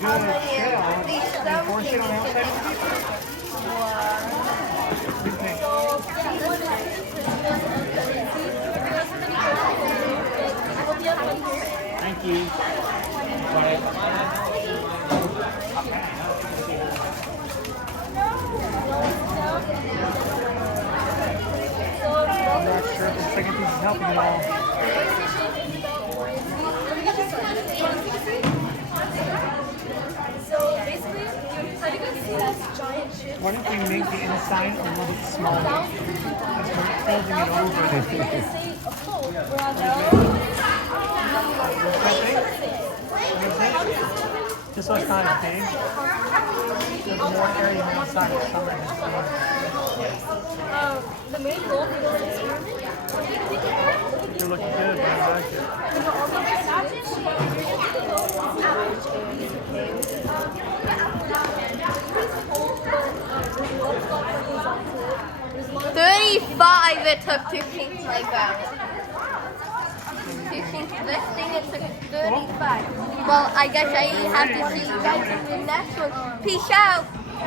good shell. Force it on the outside. What do you think? Thank you. I'm not sure if the second piece is helping at all. Why don't we make the inside a little bit smaller? That's folding it over. This one's kind of big. There's more area on the inside of summer. The main goal for this experiment. You're looking good, man. I like it. It took to think like that. To think this thing, it took 35. Well, I guess I have to see you guys in the next one. Peace out.